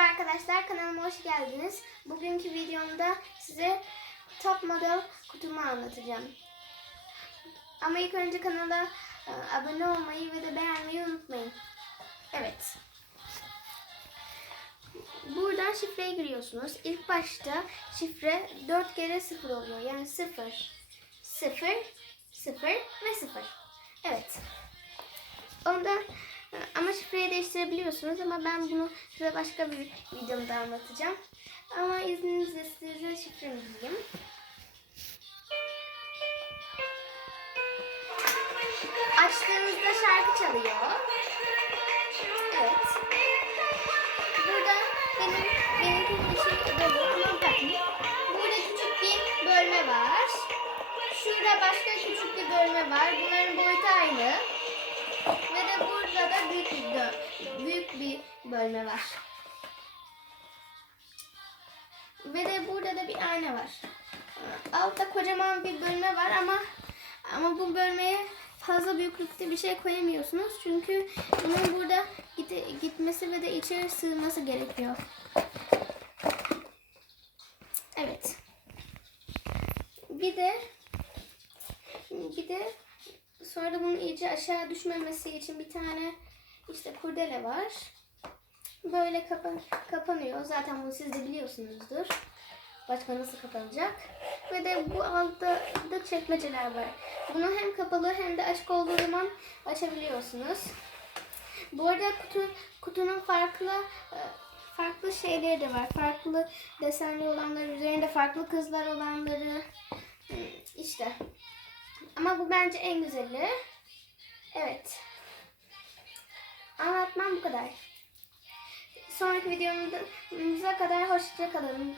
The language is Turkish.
Merhaba arkadaşlar kanalıma hoş geldiniz. Bugünkü videomda size top model kutumu anlatacağım. Ama ilk önce kanala e, abone olmayı ve de beğenmeyi unutmayın. Evet. Buradan şifreye giriyorsunuz. İlk başta şifre 4 kere 0 oluyor. Yani 0, 0, 0 ve 0. Evet. Ondan ama şifreyi değiştirebiliyorsunuz ama ben bunu size başka bir videomda anlatacağım. Ama izninizle size şifremi diyeyim. Açtığınızda şarkı çalıyor. Evet. Burada benim benimki bir şey dolu ama bakın. Burada küçük bir bölme var. Şurada başka küçük bir bölme var. Bunların boyutu aynı. Büyük bir bölme var. Ve de burada da bir ayna var. Altta kocaman bir bölme var ama ama bu bölmeye fazla büyüklükte bir şey koyamıyorsunuz. Çünkü bunun burada git- gitmesi ve de içeri sığması gerekiyor. Evet. Bir de bir de sonra da bunun iyice aşağı düşmemesi için bir tane işte kurdele var. Böyle kapan kapanıyor. Zaten bunu siz de biliyorsunuzdur. Başka nasıl kapanacak? Ve de bu altta da çekmeceler var. Bunu hem kapalı hem de açık olduğu zaman açabiliyorsunuz. Bu arada kutu, kutunun farklı e, farklı şeyleri de var. Farklı desenli olanları, üzerinde farklı kızlar olanları. Hmm, işte. Ama bu bence en güzeli. Evet. Anlatmam bu kadar. Sonraki videomuza kadar hoşça kalın.